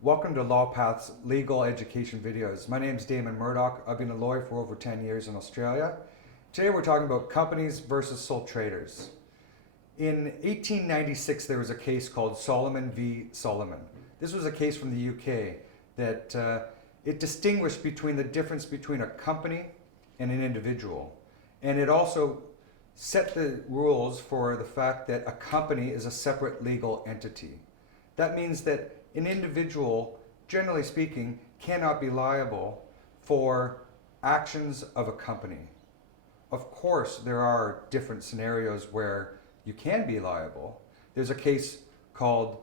Welcome to LawPath's legal education videos. My name is Damon Murdoch. I've been a lawyer for over 10 years in Australia. Today we're talking about companies versus sole traders. In 1896 there was a case called Solomon v. Solomon. This was a case from the UK that it distinguished between the difference between a company and an individual. And it also set the rules for the fact that a company is a separate legal entity. That means that an individual, generally speaking, cannot be liable for actions of a company. Of course, there are different scenarios where you can be liable. There's a case called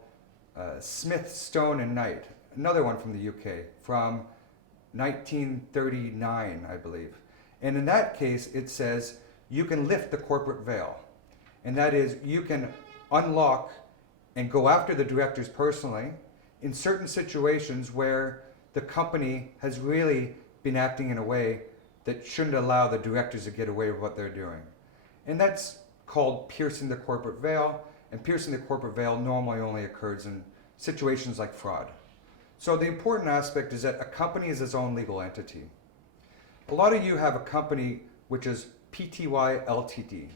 Smith, Stone and Knight, another one from the UK, from 1939, I believe. And in that case, it says you can lift the corporate veil. And that is, you can unlock and go after the directors personally in certain situations where the company has really been acting in a way that shouldn't allow the directors to get away with what they're doing. And that's called piercing the corporate veil, and piercing the corporate veil normally only occurs in situations like fraud. So the important aspect is that a company is its own legal entity. A lot of you have a company which is PTY Ltd.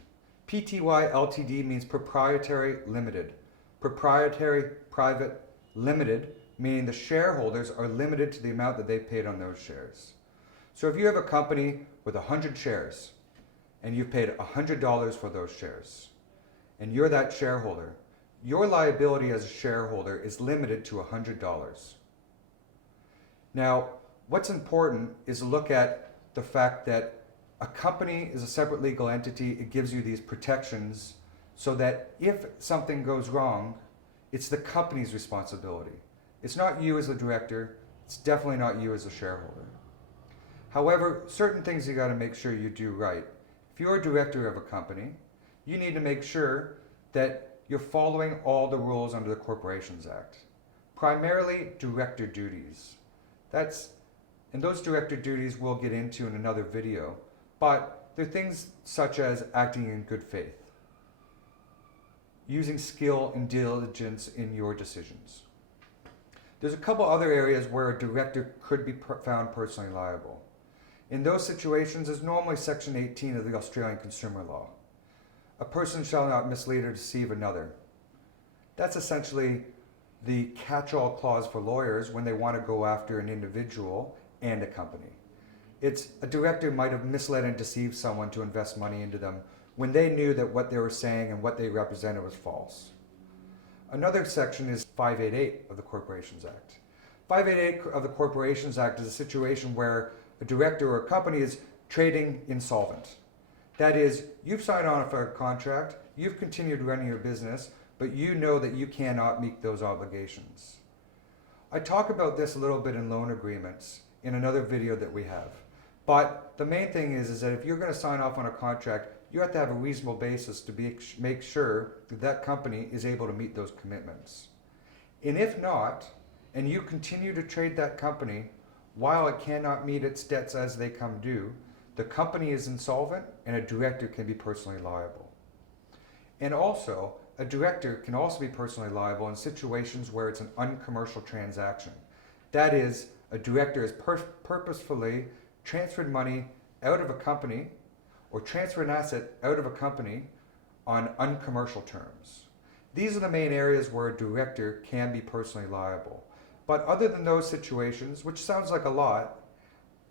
PTY Ltd means proprietary limited. Proprietary private limited, meaning the shareholders are limited to the amount that they paid on those shares. So if you have a company with 100 shares and you've paid $100 for those shares and you're that shareholder, your liability as a shareholder is limited to $100. Now, what's important is to look at the fact that a company is a separate legal entity. It gives you these protections so that if something goes wrong, it's the company's responsibility. It's not you as a director. It's definitely not you as a shareholder. However, certain things you got to make sure you do right. If you're a director of a company, you need to make sure that you're following all the rules under the Corporations Act. Primarily director duties. And those director duties we'll get into in another video, but they're things such as acting in good faith, using skill and diligence in your decisions. There's a couple other areas where a director could be found personally liable. In those situations is normally Section 18 of the Australian Consumer Law. A person shall not mislead or deceive another. That's essentially the catch-all clause for lawyers when they want to go after an individual and a company. It's a director might have misled and deceived someone to invest money into them when they knew that what they were saying and what they represented was false. Another section is 588 of the Corporations Act. 588 of the Corporations Act is a situation where a director or a company is trading insolvent. That is, you've signed on for a contract, you've continued running your business, but you know that you cannot meet those obligations. I talk about this a little bit in loan agreements in another video that we have. But the main thing is that if you're going to sign off on a contract, you have to have a reasonable basis to make sure that that company is able to meet those commitments. And if not, and you continue to trade that company while it cannot meet its debts as they come due, the company is insolvent and a director can be personally liable. And also, a director can also be personally liable in situations where it's an uncommercial transaction. That is, a director has purposefully transferred money out of a company or transfer an asset out of a company on uncommercial terms. These are the main areas where a director can be personally liable. But other than those situations, which sounds like a lot,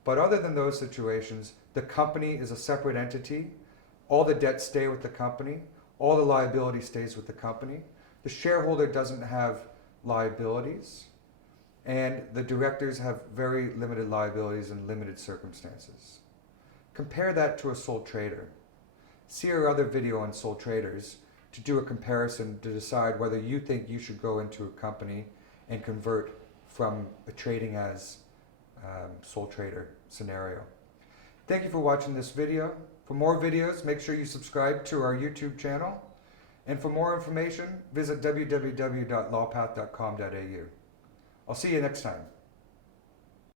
but other than those situations, the company is a separate entity. All the debts stay with the company. All the liability stays with the company. The shareholder doesn't have liabilities. And the directors have very limited liabilities in limited circumstances. Compare that to a sole trader. See our other video on sole traders to do a comparison to decide whether you think you should go into a company and convert from a trading as sole trader scenario. Thank you for watching this video. For more videos, make sure you subscribe to our YouTube channel. And for more information, visit www.lawpath.com.au. I'll see you next time.